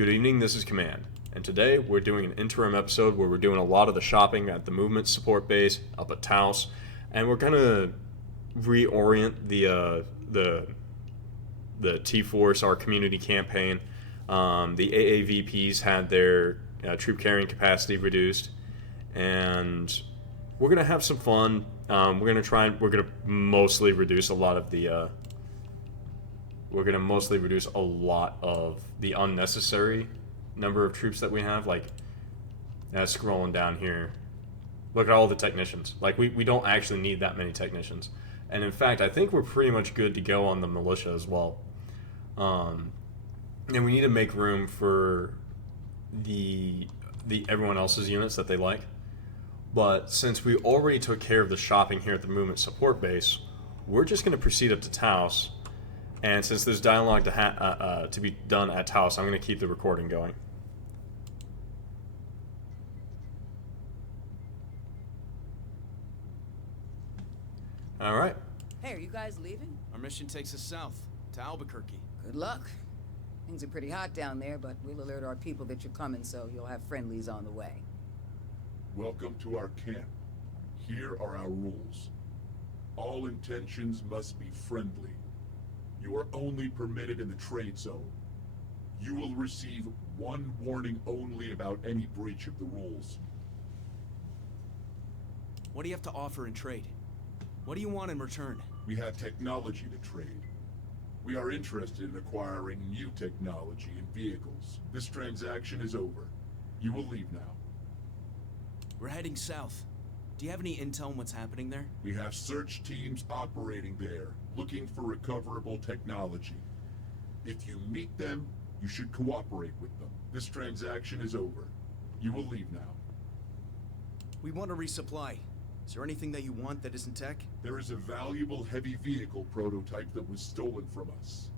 Good evening, this is Command, and today we're doing an interim episode where we're doing a lot of the shopping at the movement support base up at Taos, and we're gonna reorient the T-Force, our community campaign. The AAVPs had their troop carrying capacity reduced, and we're gonna have some fun. We're gonna mostly reduce a lot of the unnecessary number of troops that we have. Like, scrolling down here, look at all the technicians. Like, we don't actually need that many technicians. And in fact, I think we're pretty much good to go on the militia as well. And we need to make room for the everyone else's units that they like. But since we already took care of the shopping here at the movement support base, we're just going to proceed up to Taos. And since there's dialogue to be done at Taos, I'm going to keep the recording going. All right. Hey, are you guys leaving? Our mission takes us south, to Albuquerque. Good luck. Things are pretty hot down there, but we'll alert our people that you're coming, so you'll have friendlies on the way. Welcome to our camp. Here are our rules. All intentions must be friendly. You are only permitted in the trade zone. You will receive one warning only about any breach of the rules. What do you have to offer in trade? What do you want in return? We have technology to trade. We are interested in acquiring new technology and vehicles. This transaction is over. You will leave now. We're heading south. Do you have any intel on what's happening there? We have search teams operating there, looking for recoverable technology. If you meet them, you should cooperate with them. This transaction is over. You will leave now. We want to resupply. Is there anything that you want that isn't tech? There is a valuable heavy vehicle prototype that was stolen from us.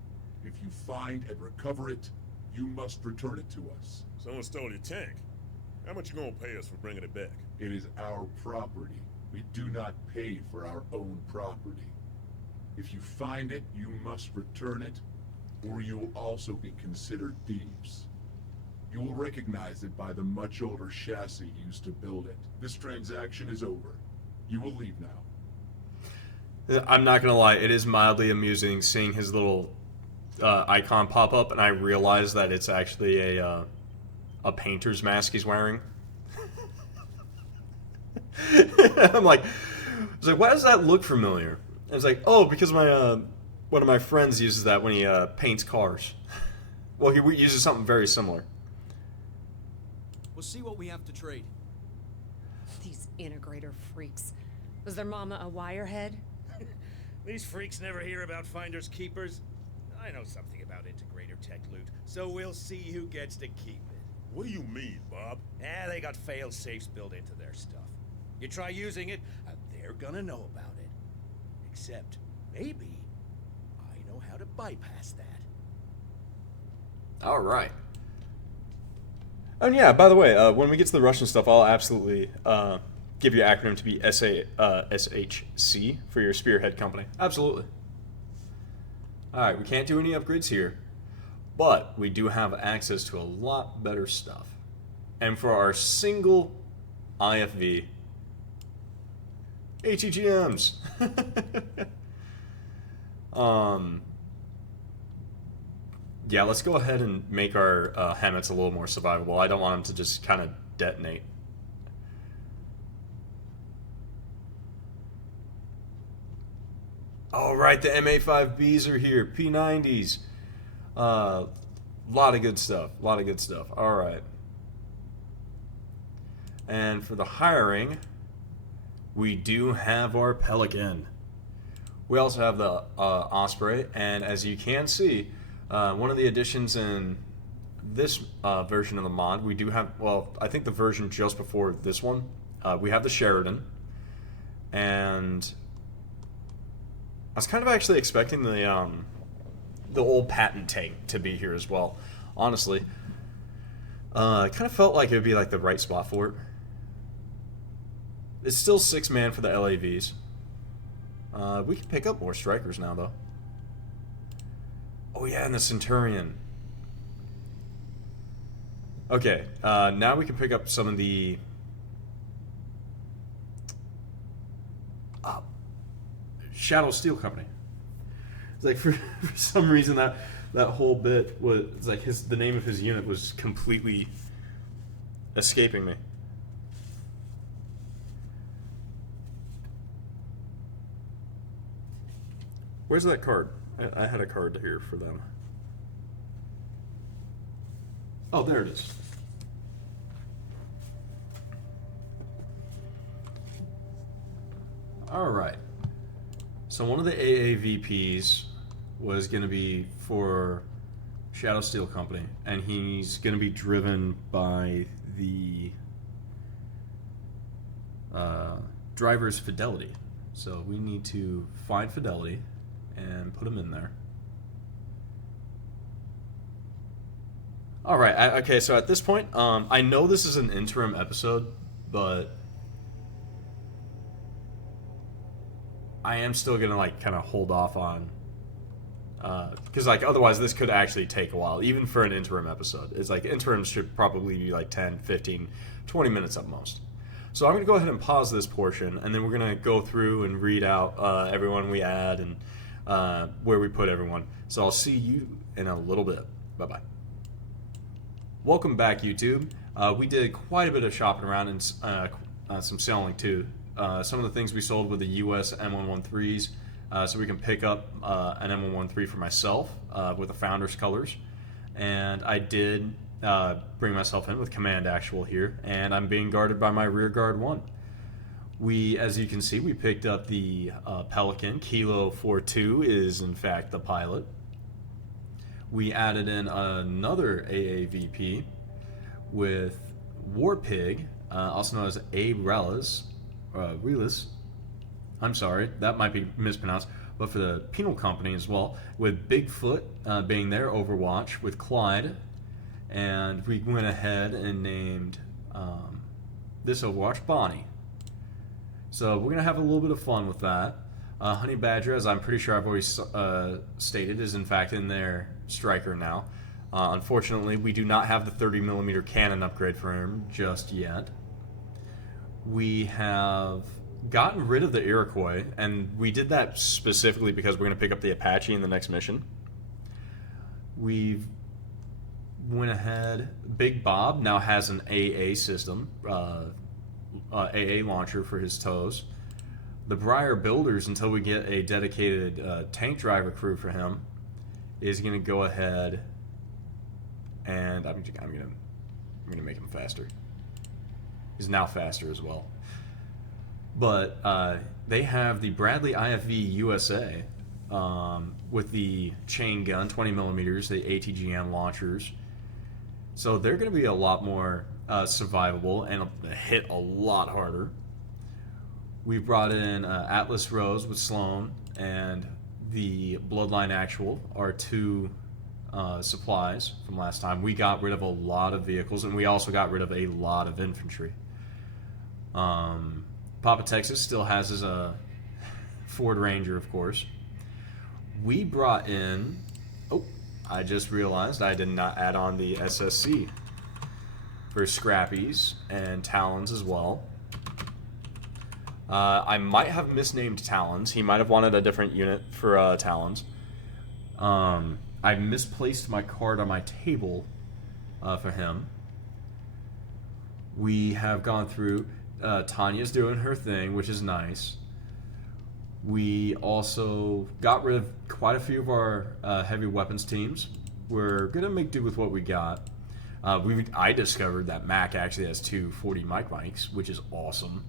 If you find and recover it, you must return it to us. Someone stole your tank. How much you gonna pay us for bringing it back? It is our property. We do not pay for our own property. If you find it, you must return it, or you will also be considered thieves. You will recognize it by the much older chassis used to build it. This transaction is over. You will leave now. I'm not gonna lie, it is mildly amusing seeing his little icon pop up, and I realize that it's actually a painter's mask he's wearing. I'm like, why does that look familiar? I was like, oh, because my one of my friends uses that when he paints cars. Well, he uses something very similar. We'll see what we have to trade. These integrator freaks. Was their mama a wirehead? These freaks never hear about finders keepers. I know something about integrator tech loot, so we'll see who gets to keep it. What do you mean, Bob? They got fail-safes built into their stuff. You try using it, they're gonna know about it. Except, maybe, I know how to bypass that. All right. And yeah, by the way, when we get to the Russian stuff, I'll absolutely give your acronym to be SHC for your spearhead company. Absolutely. All right, we can't do any upgrades here, but we do have access to a lot better stuff. And for our single IFV, HEGMs. Yeah, let's go ahead and make our Hammets a little more survivable. I don't want them to just kind of detonate. All right, the MA5Bs are here. P90s. Lot of good stuff. All right. And for the hiring, we do have our Pelican. We also have the Osprey, and as you can see, one of the additions in this version of the mod, we do have, well, I think the version just before this one, we have the Sheridan, and I was kind of actually expecting the old patent tank to be here as well, honestly. I kind of felt like it would be like the right spot for it. It's still 6-man for the LAVs. We can pick up more strikers now, though. Oh yeah, and the Centurion. Okay, now we can pick up some of the... Shadow Steel Company. It's like, for some reason, that whole bit was like the name of his unit was completely escaping me. Where's that card? I had a card here for them. Oh, there it is. All right. So one of the AAVPs was going to be for Shadow Steel Company, and he's going to be driven by the driver's Fidelity. So we need to find Fidelity and put him in there. All right. Okay. So at this point, I know this is an interim episode, but I am still gonna like kind of hold off on, because like otherwise this could actually take a while, even for an interim episode. It's like interims should probably be like 10, 15, 20 minutes at most. So I'm gonna go ahead and pause this portion, and then we're gonna go through and read out everyone we add and where we put everyone. So I'll see you in a little bit. Bye bye. Welcome back, YouTube. We did quite a bit of shopping around and some selling too. Some of the things we sold were the US M113s, so we can pick up an M113 for myself with the Founders colors. And I did bring myself in with Command Actual here, and I'm being guarded by my Rear Guard 1. We, as you can see, we picked up the Pelican. Kilo 42 is in fact the pilot. We added in another AAVP with War Pig, also known as A. Relis. I'm sorry, that might be mispronounced, but for the Penal Company as well, with Bigfoot being their Overwatch, with Clyde, and we went ahead and named this Overwatch Bonnie. So we're going to have a little bit of fun with that. Honey Badger, as I'm pretty sure I've already stated, is in fact in their Striker now. Unfortunately, we do not have the 30mm cannon upgrade for him just yet. We have gotten rid of the Iroquois, and we did that specifically because we're going to pick up the Apache in the next mission. We've went ahead. Big Bob now has an AA system, AA launcher for his tows. The Briar Builders, until we get a dedicated tank driver crew for him, is going to go ahead and I'm gonna make him faster. He's now faster as well. But they have the Bradley IFV USA with the chain gun, 20mm, the ATGM launchers. So they're going to be a lot more survivable and hit a lot harder. We brought in Atlas Rose with Sloan and the Bloodline Actual, our two supplies from last time. We got rid of a lot of vehicles, and we also got rid of a lot of infantry. Papa Texas still has his Ford Ranger, of course. We brought in... Oh, I just realized I did not add on the SSC for Scrappies and Talons as well. I might have misnamed Talons. He might have wanted a different unit for Talons. I misplaced my card on my table for him. We have gone through... Tanya's doing her thing, which is nice. We also got rid of quite a few of our heavy weapons teams. We're going to make do with what we got. I discovered that Mac actually has two 40 mics, which is awesome.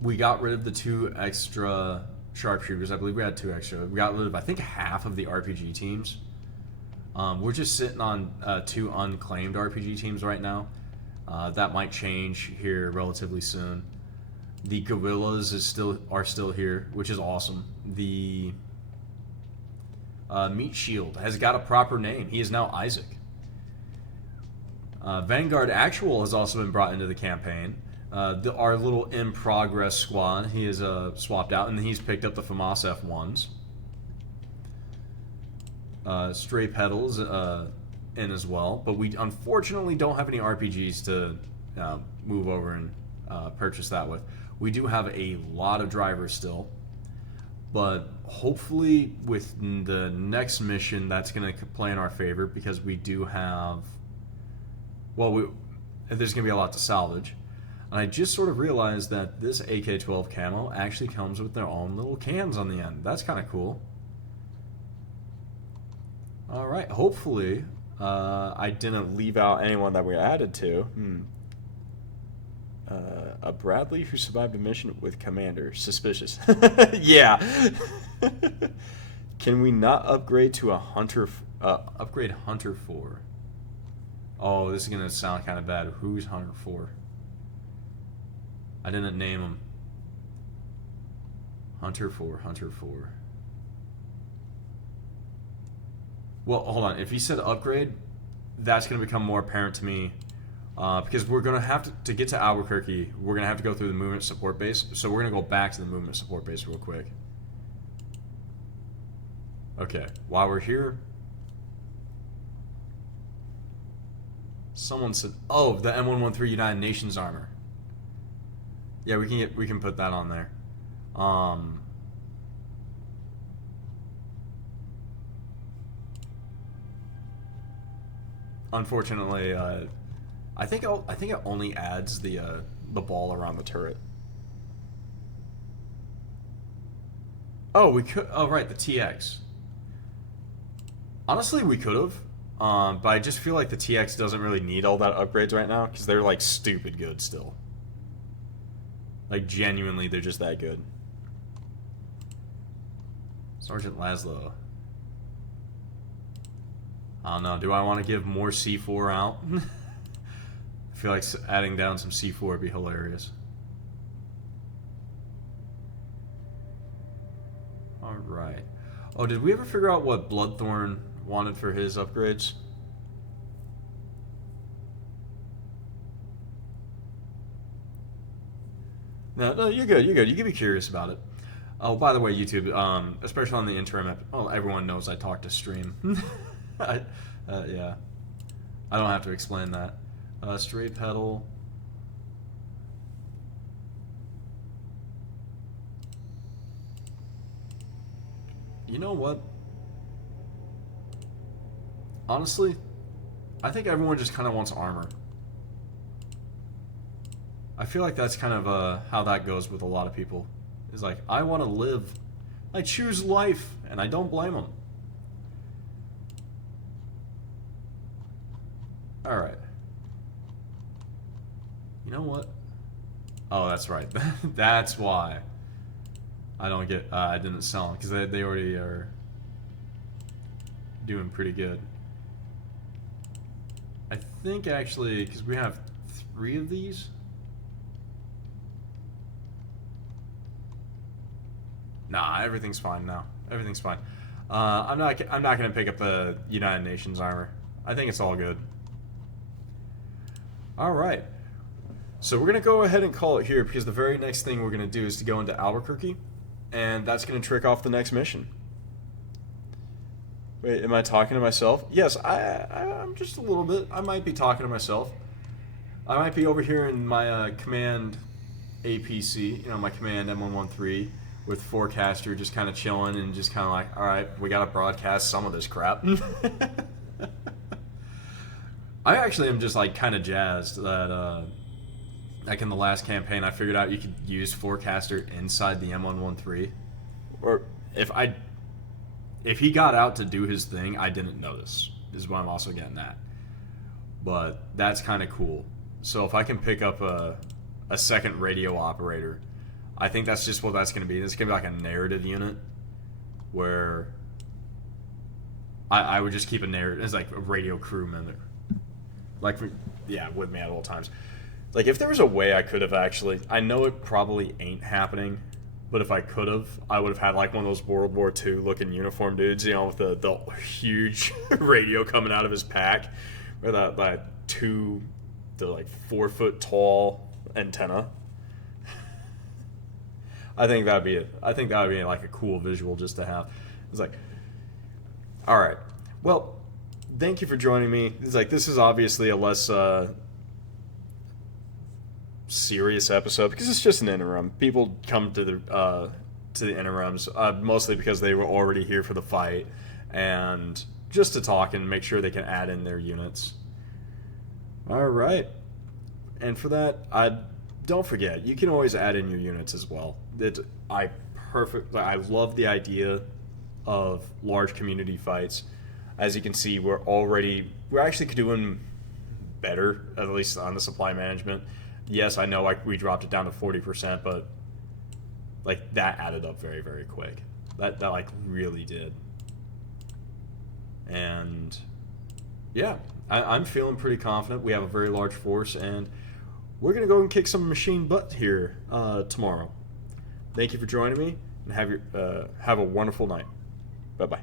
We got rid of the two extra sharpshooters. I believe we had two extra. We got rid of, I think, half of the RPG teams. We're just sitting on two unclaimed RPG teams right now. That might change here relatively soon. The Guerrillas are still here, which is awesome. The Meat Shield has got a proper name. He is now Isaac. Vanguard Actual has also been brought into the campaign. Our little in progress squad, he is swapped out, and he's picked up the FAMAS F1s. Stray Petals in as well, but we unfortunately don't have any RPGs to move over and purchase that with. We do have a lot of drivers still, but hopefully with the next mission that's going to play in our favor, because we do have, well, there's going to be a lot to salvage. And I just sort of realized that this AK-12 camo actually comes with their own little cans on the end. That's kind of cool. Alright, hopefully I didn't leave out anyone that we added to. A Bradley who survived a mission with Commander. Suspicious. Yeah. Can we not upgrade to a Hunter? Upgrade Hunter 4. Oh, this is going to sound kind of bad. Who's Hunter 4? I didn't name him. Hunter 4, Hunter 4. Well, hold on. If he said upgrade, that's going to become more apparent to me. Because we're going to have to get to Albuquerque, we're going to have to go through the movement support base. So we're going to go back to the movement support base real quick. Okay, while we're here, someone said, oh, the M113 United Nations armor. Yeah, we can put that on there. Unfortunately, I think it only adds the ball around the turret. Oh, we could. Oh, right, the TX. Honestly, we could have, but I just feel like the TX doesn't really need all that upgrades right now because they're like stupid good still. Like genuinely, they're just that good. Sergeant Laszlo. I don't know. Do I want to give more C4 out? I feel like adding down some C4 would be hilarious. Alright. Oh, did we ever figure out what Bloodthorn wanted for his upgrades? No, you're good, you're good. You can be curious about it. Oh, by the way, YouTube, especially on the interim, well, everyone knows I talk to stream. Yeah. I don't have to explain that. Straight pedal. You know what? Honestly, I think everyone just kind of wants armor. I feel like that's kind of how that goes with a lot of people. It's like, I want to live. I choose life, and I don't blame them. Alright. You know what? Oh, that's right. That's why I don't get. I didn't sell them because they already are doing pretty good. I think actually because we have 3 of these. Nah, everything's fine now. Everything's fine. I'm not gonna pick up the United Nations armor. I think it's all good. All right. So we're going to go ahead and call it here because the very next thing we're going to do is to go into Albuquerque, and that's going to trick off the next mission. Wait, am I talking to myself? Yes, I'm just a little bit. I might be talking to myself. I might be over here in my command APC, you know, my command M113 with Forecaster just kind of chilling and just kind of like, all right, we got to broadcast some of this crap. I actually am just like kind of jazzed that like in the last campaign I figured out you could use Forecaster inside the M113. Or if he got out to do his thing, I didn't notice. Is what I'm also getting at. But that's kind of cool. So if I can pick up a second radio operator, I think that's just what that's going to be. It's going to be like a narrative unit where I would just keep a narrative. It's like a radio crewman. Like, yeah, with me at all times. Like, if there was a way I could have actually... I know it probably ain't happening, but if I could have, I would have had, like, one of those World War II looking uniform dudes, you know, with the huge radio coming out of his pack, or that 4 foot tall antenna. I think that'd be it. I think that would be, like, a cool visual just to have. It's like, all right, Well, thank you for joining me. This is obviously a less serious episode because it's just an interim. People come to the interims mostly because they were already here for the fight and just to talk and make sure they can add in their units. All right, and for that, don't forget you can always add in your units as well. I love the idea of large community fights. As you can see, we're actually doing better, at least on the supply management. Yes, I know we dropped it down to 40%, but that added up very, very quick. That really did. And yeah, I'm feeling pretty confident. We have a very large force, and we're gonna go and kick some machine butt here tomorrow. Thank you for joining me, and have a wonderful night. Bye bye.